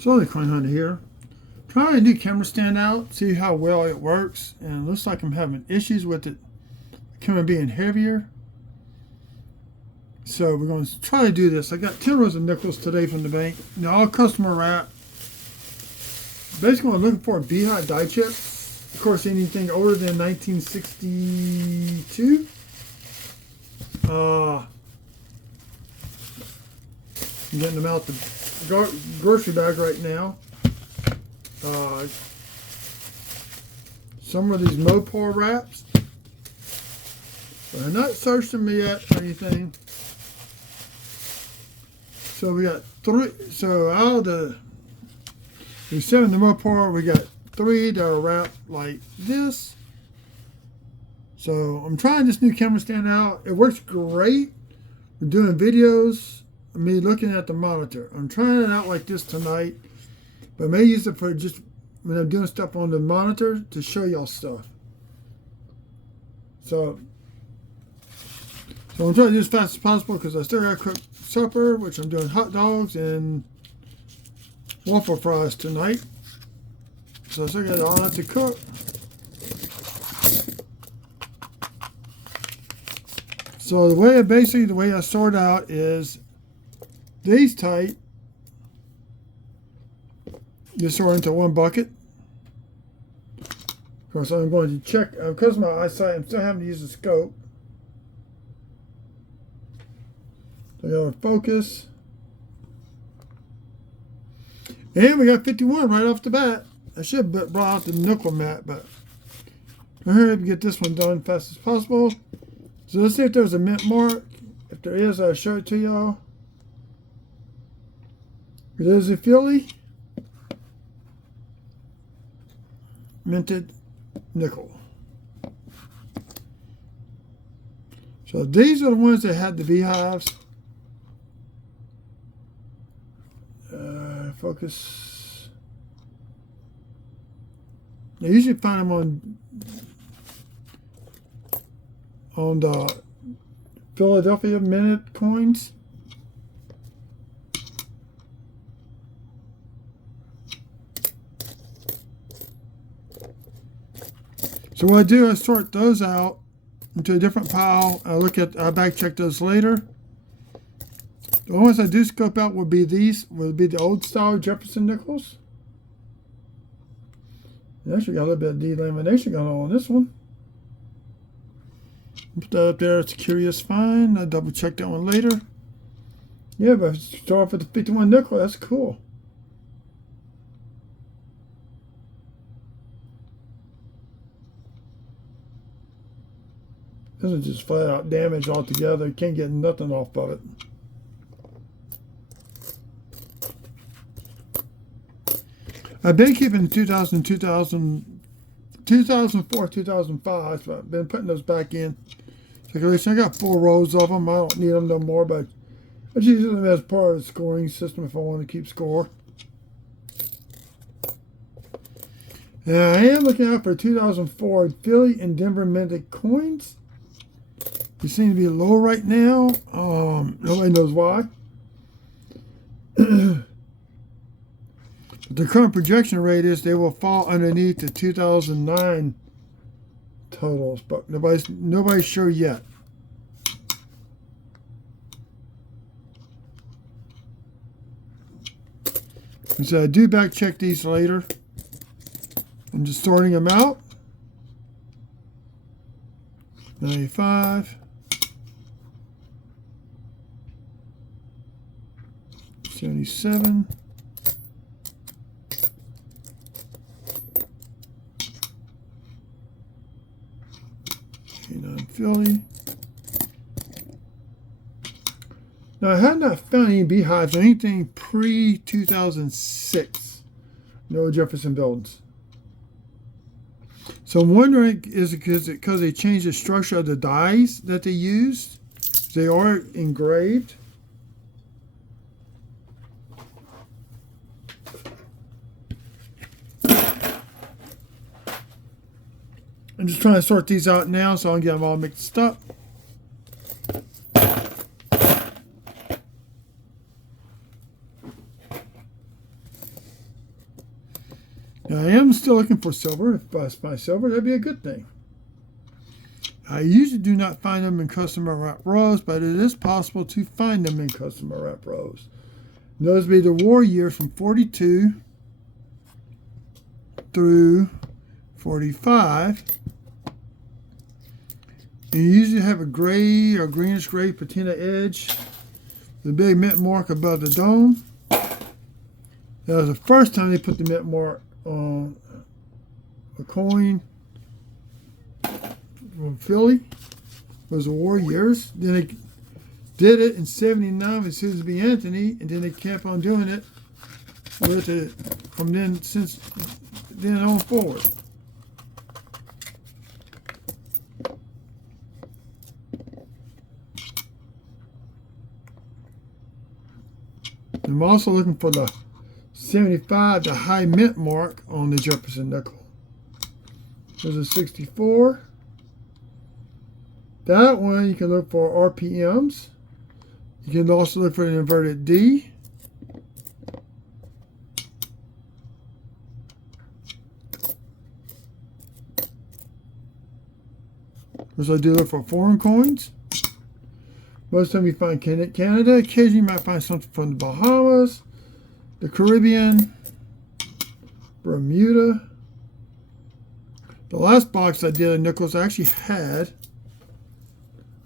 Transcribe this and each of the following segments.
So the Coin Hunter here. Trying a new camera stand out, see how well it works, and it looks like I'm having issues with it. The camera being heavier. So we're going to try to do this. I got 10 rows of nickels today from the bank. They're all customer wrap. Basically, I'm looking for a beehive die chip. Of course, anything older than 1962. I'm getting them out the grocery bag right now. Some of these Mopar wraps. But I'm not searching them yet or anything. So we got 3. So out of the 7 in the Mopar, we got 3 that are wrapped like this. So I'm trying this new camera stand out. It works great. We're doing videos of me looking at the monitor. I'm trying it out like this tonight. But I may use it for just when I'm doing stuff on the monitor to show y'all stuff. So I'm trying to do as fast as possible because I still got to cook supper, which I'm doing hot dogs and waffle fries tonight. So I still got all that to cook. So the way I sort out is these tight. Just sort into one bucket. Of course, I'm going to check because of my eyesight. I'm still having to use the scope. So I got to focus. And we got 51 right off the bat. I should have brought out the nickel mat, but I'm hurry up and get this one done as fast as possible. So let's see if there's a mint mark. If there is, I'll show it to y'all. It is a Philly minted nickel. So these are the ones that had the beehives. Focus. I usually find them on the Philadelphia minute coins. So what I do is sort those out into a different pile. I'll back check those later. The ones I do scope out will be these, will be the old style Jefferson nickels. And actually got a little bit of delamination going on this one. Put that up there, it's a curious find. I'll double check that one later. Yeah, but start off with the 51 nickel, that's cool. This is just flat out damage altogether. You can't get nothing off of it. I've been keeping 2004, 2005, so I've been putting those back in. So I got 4 rows of them. I don't need them no more, but I just use them as part of the scoring system if I want to keep score. And I am looking out for 2004 Philly and Denver minted coins. They seem to be low right now. Nobody knows why. The current projection rate is they will fall underneath the 2009 totals, but nobody's sure yet. And so I do back check these later. I'm just sorting them out. 95. 77. 89 Philly. Now I have not found any beehives or anything pre-2006. No Jefferson buildings. So I'm wondering, is it because they changed the structure of the dies that they used? They are engraved. I'm just trying to sort these out now so I can get them all mixed up. Now, I am still looking for silver. If I find silver, that'd be a good thing. I usually do not find them in customer wrap rows, but it is possible to find them in customer wrap rows. Those would be the war years from 42 through 45. And you usually have a gray or greenish gray patina edge, the big mint mark above the dome. That was the first time they put the mint mark on a coin from Philly. It was the war years. Then they did it in 79 with Susan B. Anthony, and then they kept on doing it with it from then, since then on forward. I'm also looking for the 75, the high mint mark on the Jefferson nickel. There's a 64. That one you can look for RPMs. You can also look for an inverted D. Also, I do look for foreign coins. Most of the time you find Canada. Occasionally you might find something from the Bahamas, the Caribbean, Bermuda. The last box I did of nickels I actually had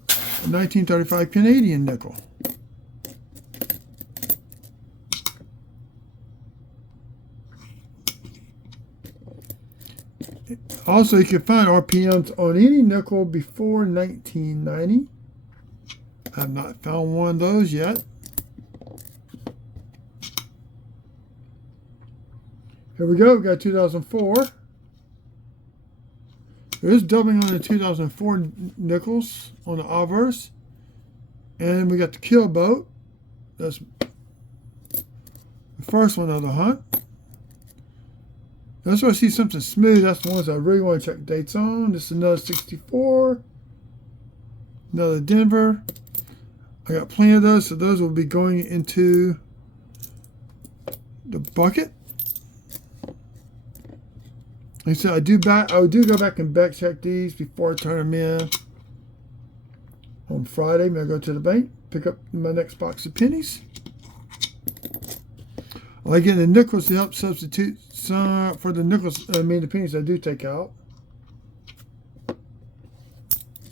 a 1935 Canadian nickel. Also, you can find RPMs on any nickel before 1990. I've not found one of those yet. Here we go. We got 2004. There is doubling on the 2004 nickels on the obverse. And we got the kill boat. That's the first one of the hunt. That's where I see something smooth. That's the ones I really want to check dates on. This is another 64. Another Denver. I got plenty of those, so those will be going into the bucket. Like I said, I do go back and back check these before I turn them in on Friday. Maybe I go to the bank, pick up my next box of pennies. I like getting the nickels to help substitute some for the nickels. The pennies I do take out.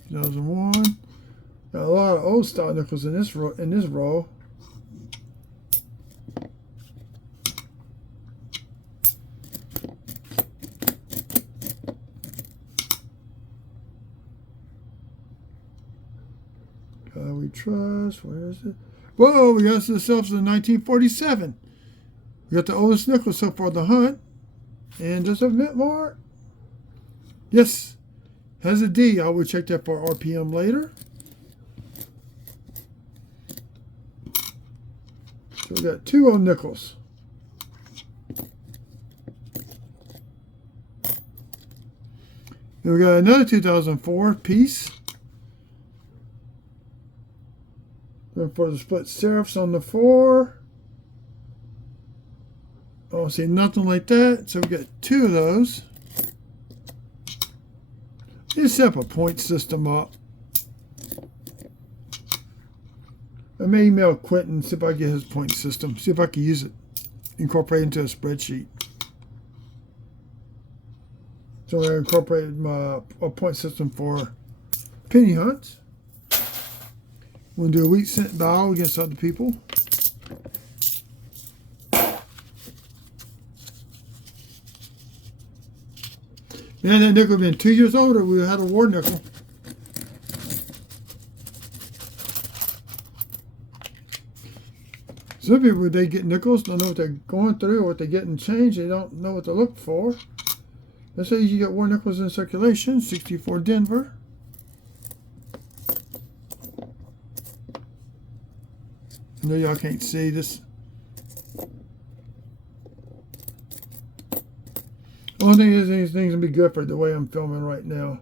2001. Got a lot of old style nickels in this row. We trust. Where is it? Whoa! We got ourselves in 1947. We got the oldest nickel so far, the hunt, and does it have mint mark? Yes, has a D. I will check that for RPM later. So we got two old nickels. Then we got another 2004 piece. Then for the split serifs on the 4. Oh, see, nothing like that. So we got two of those. Just set up a point system up. I may email Quentin, see if I can get his point system, see if I can use it, incorporate it into a spreadsheet. So I incorporated a point system for penny hunts. We'll do a wheat cent battle against other people. And that nickel been 2 years older, we had a war nickel. Some people, they get nickels, don't know what they're going through or what they're getting changed. They don't know what to look for. Let's say you get war nickels in circulation. 64 Denver. I know y'all can't see this. The only thing is these things will be good for the way I'm filming right now.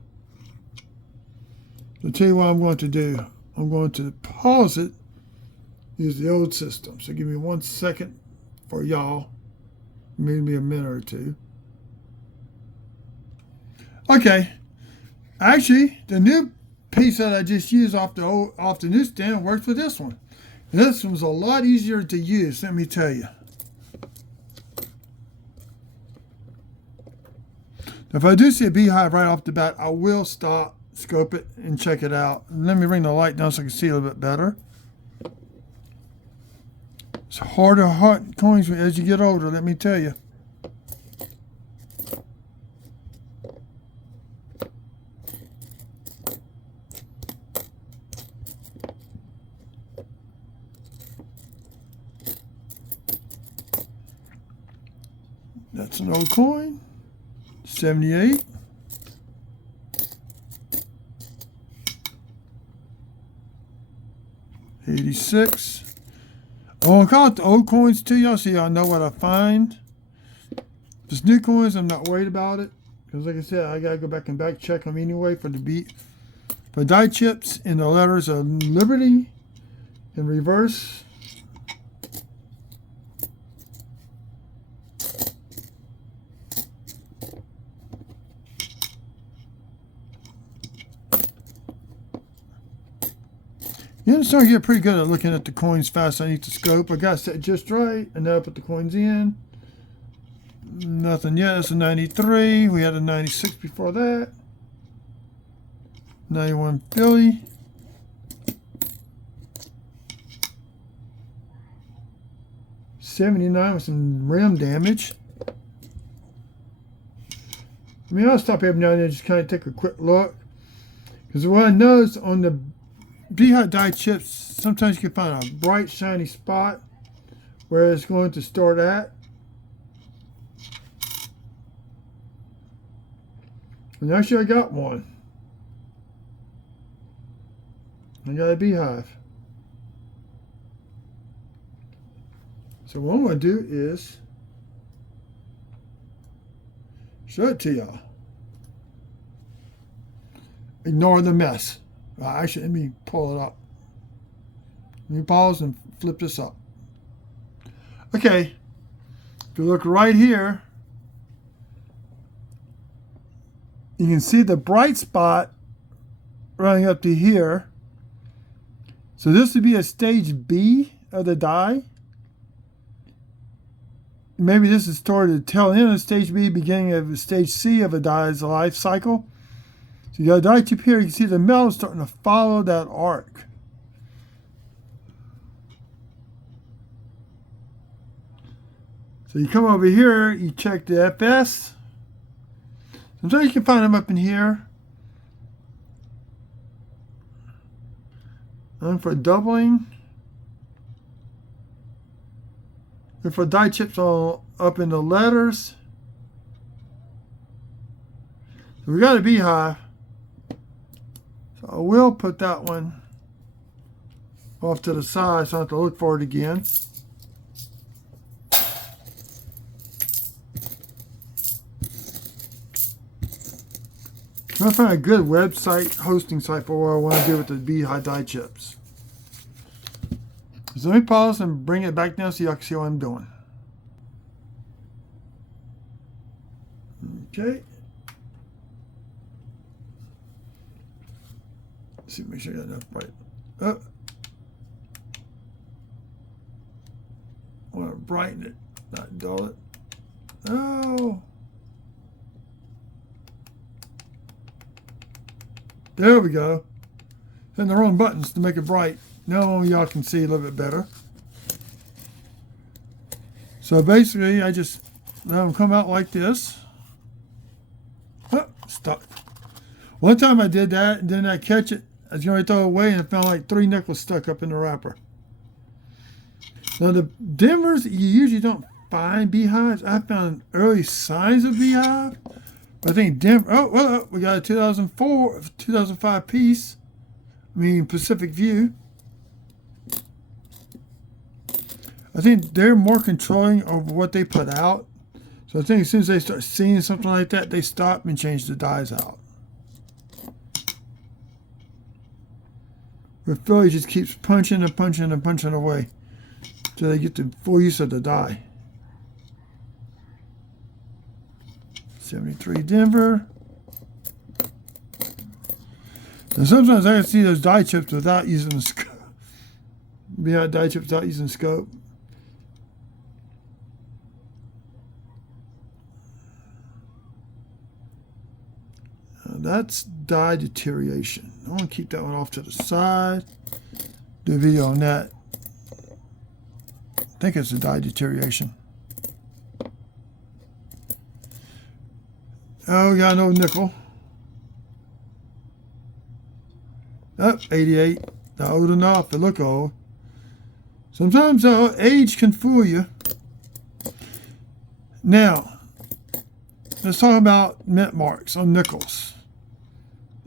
So I'll tell you what I'm going to do. I'm going to pause it. Use the old system. So give me 1 second for y'all. Maybe a minute or two. Okay, actually, the new piece that I just used off the newsstand works for this one. This one's a lot easier to use, let me tell you. If I do see a beehive right off the bat, I will stop, scope it, and check it out. And let me bring the light down so I can see a little bit better. It's harder to hunt coins as you get older, let me tell you. That's an old coin. 78. $86. Oh, I call it the old coins too, y'all, so y'all know what I find. If it's new coins, I'm not worried about it. Because like I said, I gotta go back and back check them anyway for the beat. For die chips and the letters of Liberty in reverse. Yeah, I'm starting to get pretty good at looking at the coins fast underneath the scope. I got it set just right, and then I put the coins in. Nothing yet. It's a 93. We had a 96 before that. 91 Philly. $79 with some rim damage. I mean, I'll stop every now and then just kind of take a quick look. Because what I noticed on the beehive die chips, sometimes you can find a bright shiny spot where it's going to start at. And actually I got one. I got a beehive. So what I'm going to do is show it to y'all. Ignore the mess. Actually, let me pull it up. Let me pause and flip this up. Okay, if you look right here, you can see the bright spot running up to here. So this would be a stage B of the die. Maybe this is toward the tail end of stage B, beginning of stage C of a die's life cycle. So you got a die chip here, you can see the metal starting to follow that arc. So you come over here, you check the FS. Sometimes you can find them up in here. And for doubling. And for die chips all up in the letters. So we got a beehive. So I will put that one off to the side so I don't have to look for it again. I'm going to find a good website, hosting site for what I want to do with the beehive die chips. So let me pause and bring it back down so y'all can see what I'm doing. Okay. Let's see, make sure I got enough bright. Oh. I want to brighten it, not dull it. Oh. There we go. And the wrong buttons to make it bright. Now y'all can see a little bit better. So basically, I just let them come out like this. Oh, stuck. One time I did that, and then I catch it. I was going to throw it away, and I found like 3 nickels stuck up in the wrapper. Now the Denvers, you usually don't find beehives. I found early signs of beehive. I think Denver. Oh, well, we got a 2005 piece. I mean Pacific View. I think they're more controlling over what they put out. So I think as soon as they start seeing something like that, they stop and change the dies out. But Philly just keeps punching and punching and punching away until they get the full use of the die. 73 Denver. And sometimes I can see those die chips without using the scope. Behind die chips without using the scope. That's die deterioration. I want to keep that one off to the side. Do a video on that. I think it's a die deterioration. Oh, we got no nickel. Oh, 88. Not old enough to look old. Sometimes age can fool you. Now, let's talk about mint marks on nickels.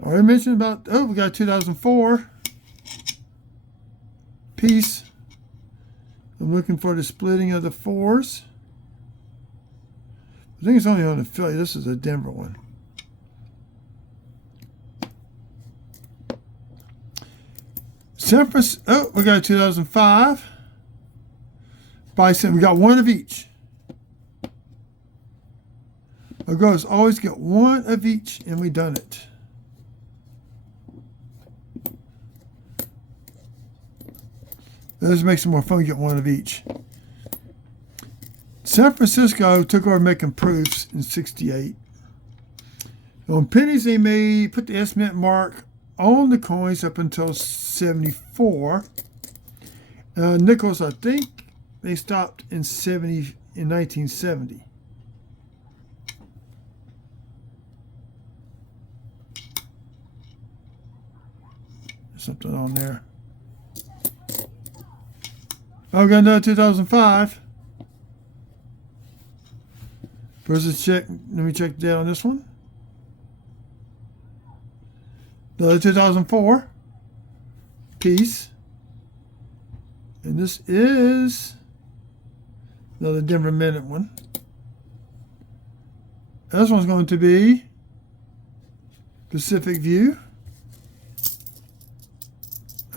I already mentioned about, we got a 2004 piece. I'm looking for the splitting of the fours. I think it's only on the Philly. This is a Denver one. San Francisco, we got a 2005. Bison, we got one of each. Our goal is always get one of each, and we done it. This makes it more fun to get one of each. San Francisco took over making proofs in '68. On pennies, they put the S Mint mark on the coins up until '74. Nickels, I think they stopped in 1970. Something on there. Oh, we got another 2005. First, let me check the date on this one. Another 2004 piece. And this is another Denver Minute one. This one's going to be Pacific View.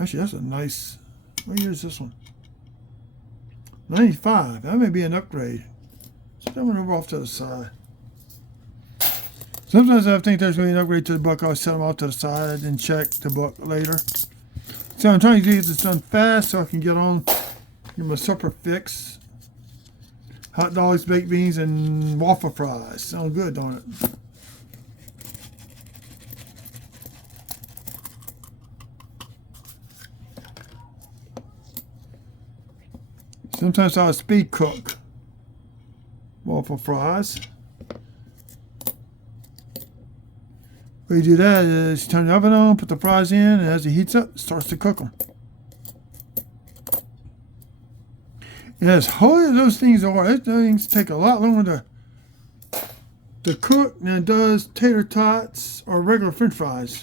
Actually, that's a nice. What year is this one? 95. That may be an upgrade. Set that one over off to the side. Sometimes I think there's going to be an upgrade to the book. I'll set them off to the side and check the book later. So I'm trying to get this done fast so I can get my supper fix. Hot dogs, baked beans, and waffle fries. Sound good, don't it? Sometimes I'll speed cook waffle fries. What you do that is you turn the oven on, put the fries in, and as it heats up, it starts to cook them. And as holy as those things are, those things take a lot longer to cook than it does tater tots or regular French fries.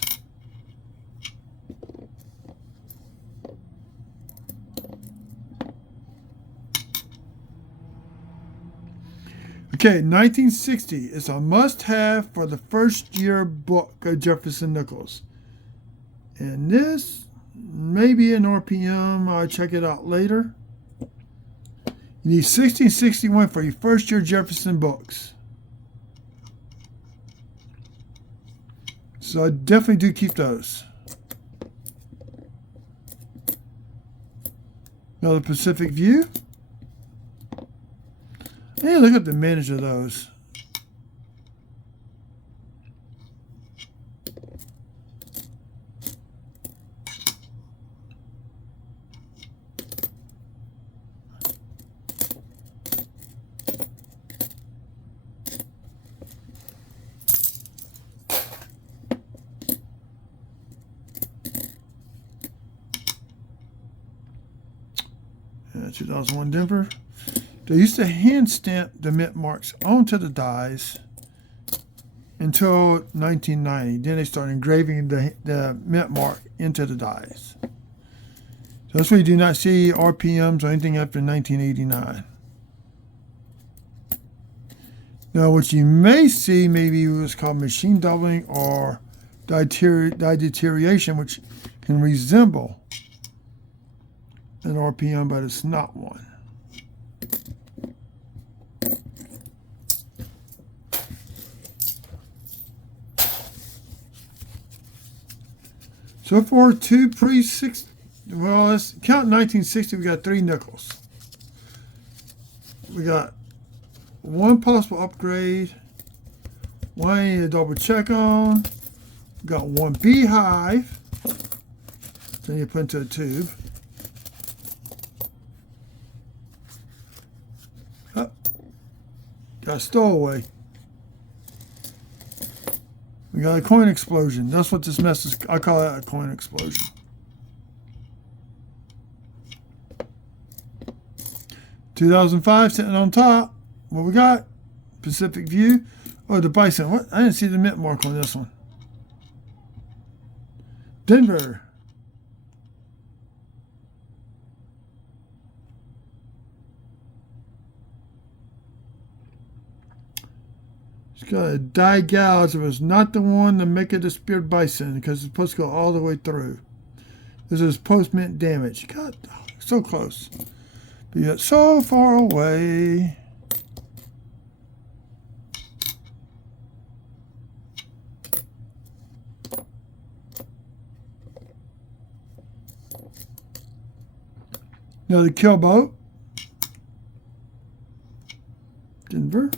Okay, 1960 is a must-have for the first year book of Jefferson Nichols. And this may be an RPM. I'll check it out later. You need 1661 for your first year Jefferson books. So I definitely do keep those. Another Pacific View. Hey, look at the minutes of those. Yeah, 2001 Denver. They used to hand stamp the mint marks onto the dies until 1990. Then they started engraving the mint mark into the dies. So that's why you do not see RPMs or anything after 1989. Now, what you may see maybe what's called machine doubling or die deterioration, which can resemble an RPM, but it's not one. So far, two pre-6. Well, let's count 1960. We got 3 nickels. We got 1 possible upgrade. 1 I need to double check on. We got 1 beehive. So you put into a tube. Oh, got a stowaway. We got a coin explosion. That's what this mess is. I call that a coin explosion. $2005 sitting on top. What we got? Pacific View. Oh, the Bison. What? I didn't see the mint mark on this one. Denver. It's got a die gouge. It was not the one to make it a speared bison because it's supposed to go all the way through. This is post-mint damage. God, so close. But yet so far away. Another kill boat. Denver.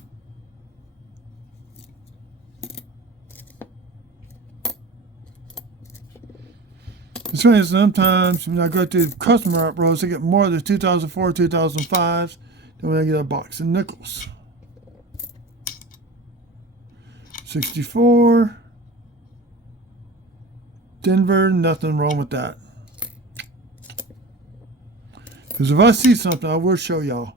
It's funny, sometimes when I go to customer rows, I get more of the 2004, 2005s than when I get a box of nickels. 64. Denver, nothing wrong with that. Because if I see something, I will show y'all.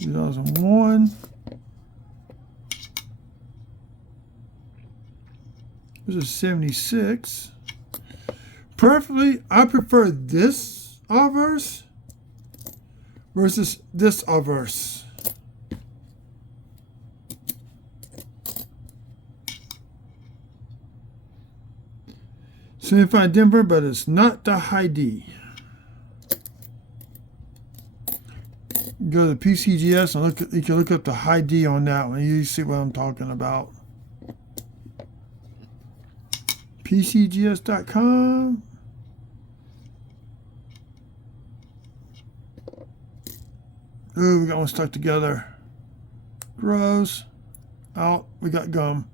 $2001. This is 76. Preferably, I prefer this obverse versus this obverse. Signified Denver, but it's not the high D. Go to PCGS and look. You can look up the high D on that one. You see what I'm talking about. PCGS.com. Ooh, we got one stuck together. Gross. Out. We got gum.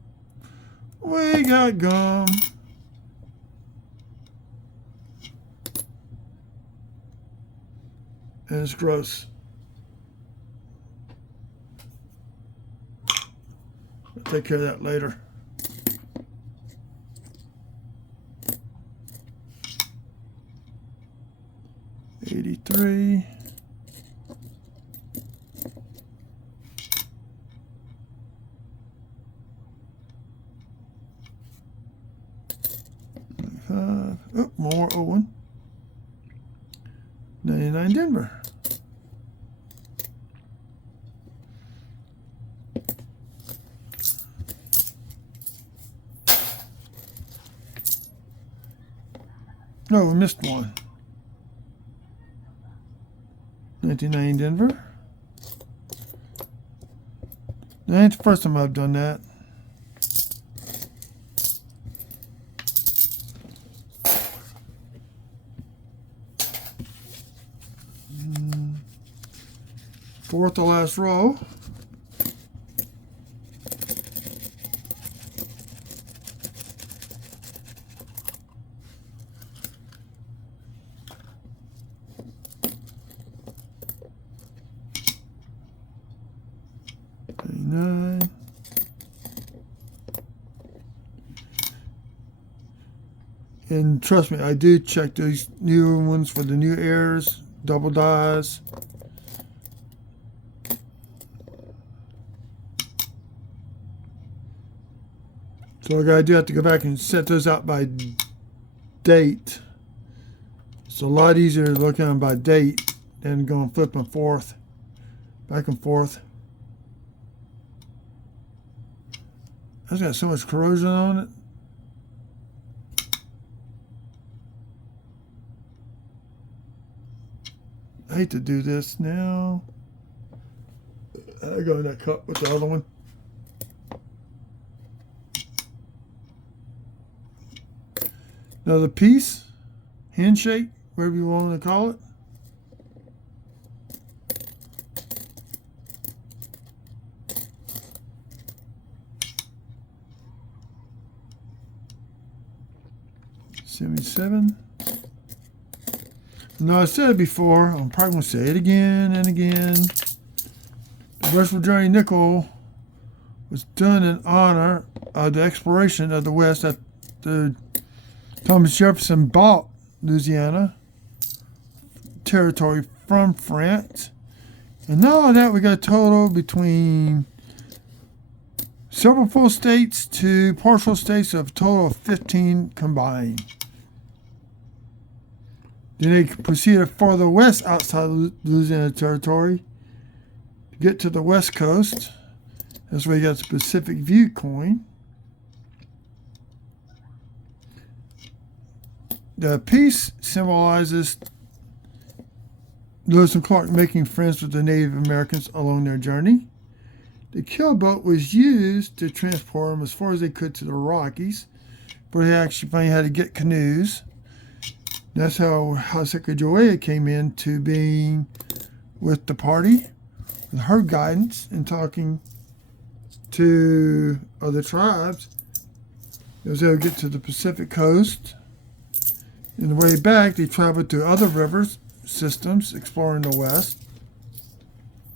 We got gum. And it's gross. I'll take care of that later. $83. Oh, more Owen. 99 Denver. No, we missed one. 99 Denver. That ain't the first time I've done that. Fourth to last row. And trust me, I do check these newer ones for the new errors, double dies. So I gotta do have to go back and set those out by date. It's a lot easier to look at them by date than going flip and forth, back and forth. That's got so much corrosion on it. hate to do this now. I go in that cup with the other one. Now the peace, handshake, whatever you want to call it. '77. Now I said it before, I'm probably going to say it again and again. The West Virginia nickel was done in honor of the exploration of the West that the Thomas Jefferson bought Louisiana territory from France. And now that we got a total between several full states to partial states of a total of 15 combined. Then they proceeded farther west outside Louisiana territory to get to the west coast. That's where you got the Pacific View coin. The peace symbolizes Lewis and Clark making friends with the Native Americans along their journey. The keelboat was used to transport them as far as they could to the Rockies, but they actually finally had to get canoes. That's how Sacagawea came into being with the party, with her guidance and talking to other tribes. They was able to get to the Pacific coast. On the way back, they traveled to other rivers systems, exploring the West.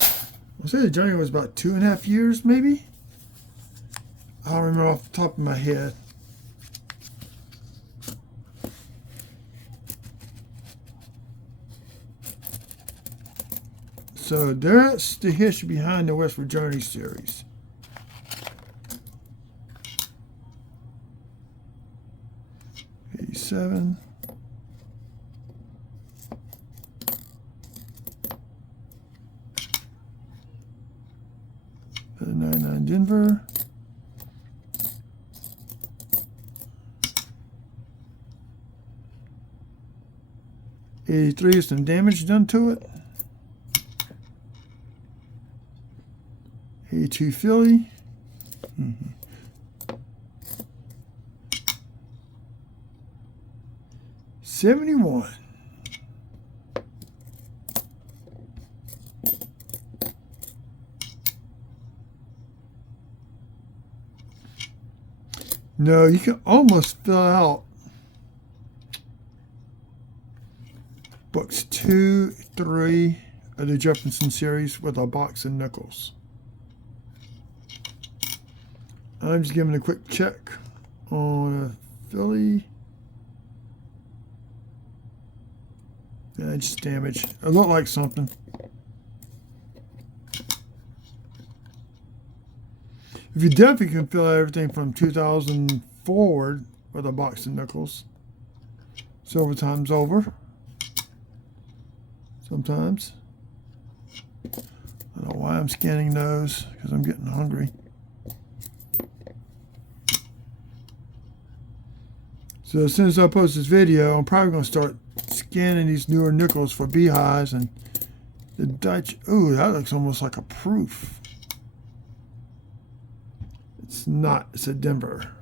I say the journey was about 2.5 years, maybe. I don't remember off the top of my head. So that's the history behind the West Virginia series. '87. The 99 Denver. '83 is some damage done to it. '82 Philly. 71. No, you can almost fill out books 2, 3 of the Jefferson series with a box of nickels. I'm just giving a quick check on Philly. Yeah, just damage. It looked like something. If you definitely can fill out everything from 2000 forward with a box of nickels. Silver times over. Sometimes. I don't know why I'm scanning those, because I'm getting hungry. So as soon as I post this video, I'm probably going to start scanning these newer nickels for beehives and the Dutch. Ooh, that looks almost like a proof. It's not. It's a Denver.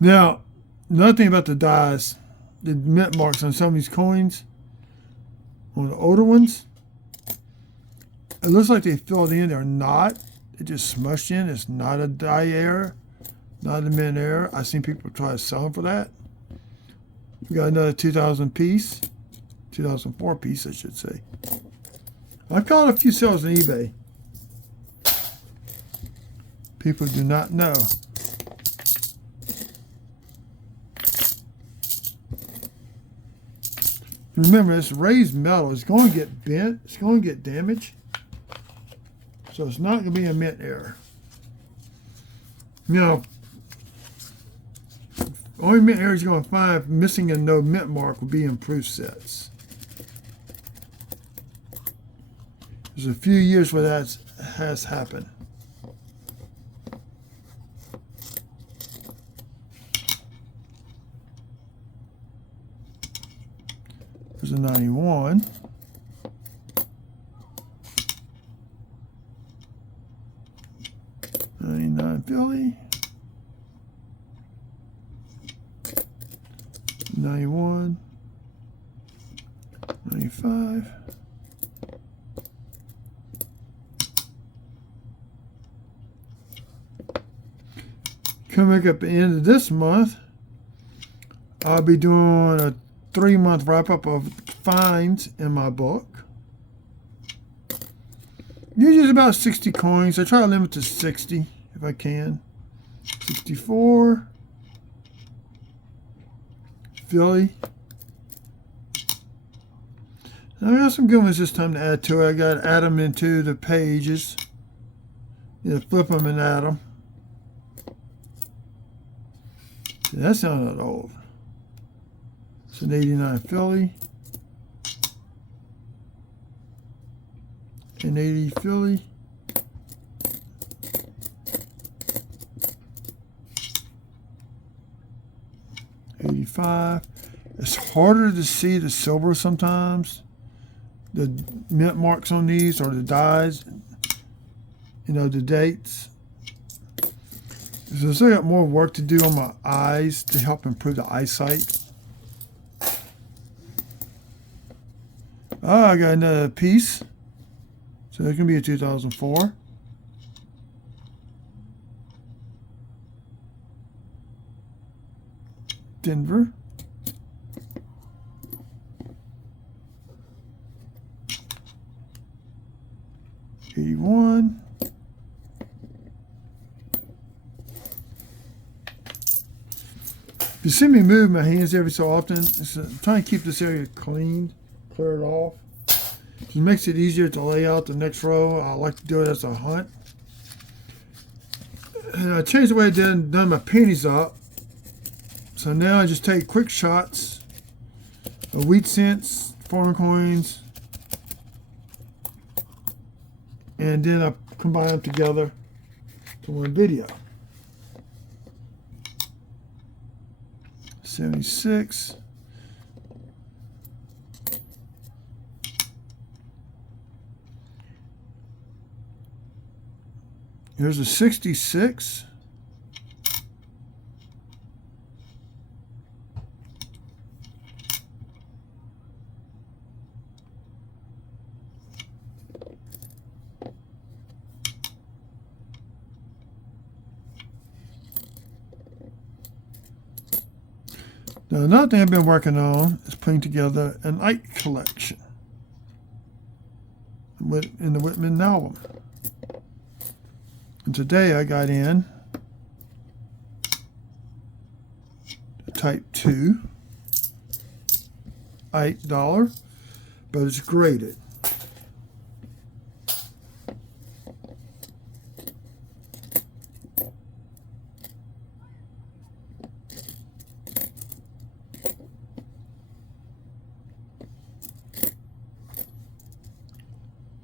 Now, another thing about the dies, the mint marks on some of these coins, on the older ones, it looks like they filled in. They're not. It just smushed in. It's not a die error, not a mint error. I've seen people try to sell them for that. We got another 2000 piece, 2004 piece, I should say. I caught a few sales on eBay. People do not know. Remember, this raised metal is going to get bent. It's going to get damaged. So it's not going to be a mint error. You know, only mint errors you're going to find missing and no mint mark will be in proof sets. There's a few years where that has happened. There's a 91. '99 Philly. 91. 95. Coming up at the end of this month, I'll be doing a 3-month wrap-up of finds in my book. Usually about 60 coins. I try to limit to 60 if I can. 64. Philly. Now I got some good ones this time to add to it. I got to add them into the pages. Yeah, flip them and add them. See, that's not that old. It's an 89 Philly. An 80 Philly. '85. It's harder to see the silver sometimes. The mint marks on these or the dies. You know, the dates. So I still got more work to do on my eyes to help improve the eyesight. Oh, I got another piece. So it can be a 2004. Denver. '81. If you see me move my hands every so often, I'm trying to keep this area clean, clear it off. It makes it easier to lay out the next row. I like to do it as a hunt. And I changed the way I done my pennies up. So now I just take quick shots of wheat cents, foreign coins, and then I combine them together to one video. 76. Here's a 66. Now, another thing I've been working on is putting together an Ike collection in the Whitman album. And today I got in the Type 2 Ike dollar, but it's graded.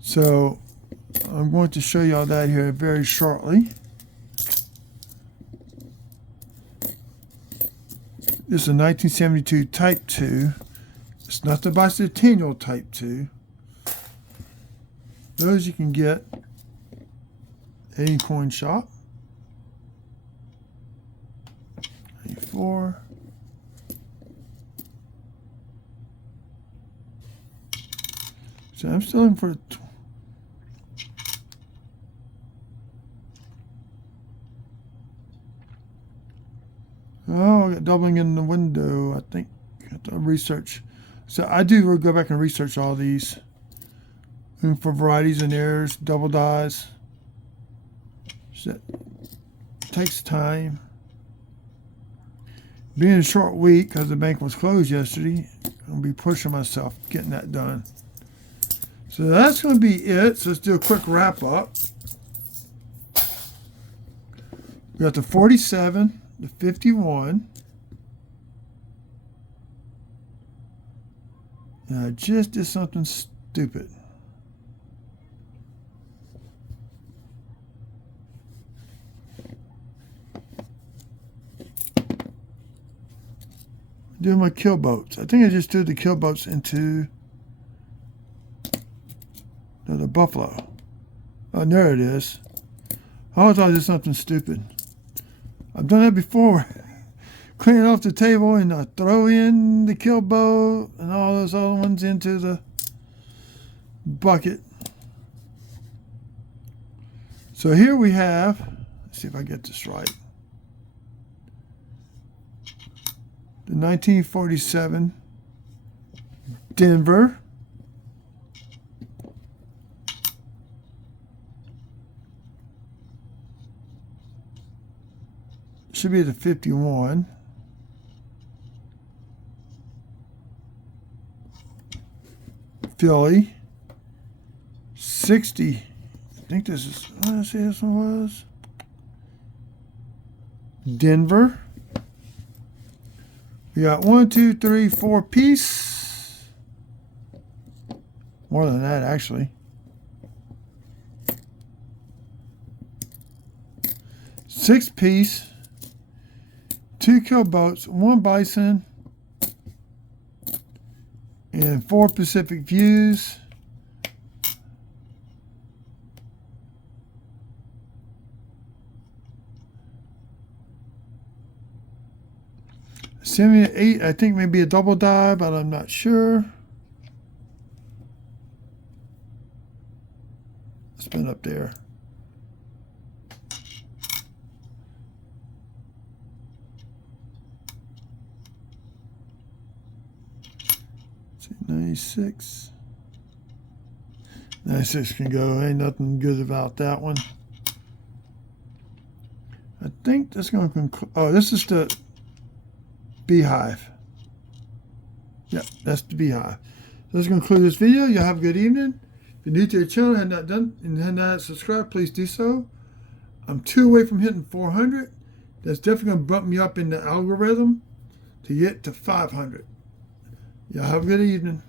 So I'm going to show you all that here very shortly. This is a 1972 Type 2. It's not the bicentennial Type 2. Those you can get at any coin shop. 84. So I'm still in for oh, I got doubling in the window, I think. I have to research. So I do go back and research all these. Looking for varieties and errors, double dies. So it takes time. Being a short week, because the bank was closed yesterday, I'm going to be pushing myself, getting that done. So that's going to be it. So let's do a quick wrap up. We got the 47. The 51. And I just did something stupid. do my kill boats. I think I just threw the kill boats into the buffalo. Oh, there it is. I thought it was something stupid. I've done that before. Clean it off the table and throw in the kill boat and all those other ones into the bucket. So here we have, let's see if I get this right, the 1947 Denver. Should be the 51. Philly. 60. I think this is, let's see, this one was Denver. We got 1, 2, 3, 4 piece. More than that, actually. 6 piece. 2 kill boats, 1 bison, and 4 Pacific Views. Semi 8, I think maybe a double die, but I'm not sure. It's been up there. Let's see, 96. 96 can go. Ain't nothing good about that one. I think that's going to conclude. Oh, this is the beehive. Yep, that's the beehive. So let's conclude this video. You have a good evening. If you're new to the channel and have not done and have not subscribed, please do so. I'm 2 away from hitting 400. That's definitely going to bump me up in the algorithm to get to 500. Y'all have a good evening.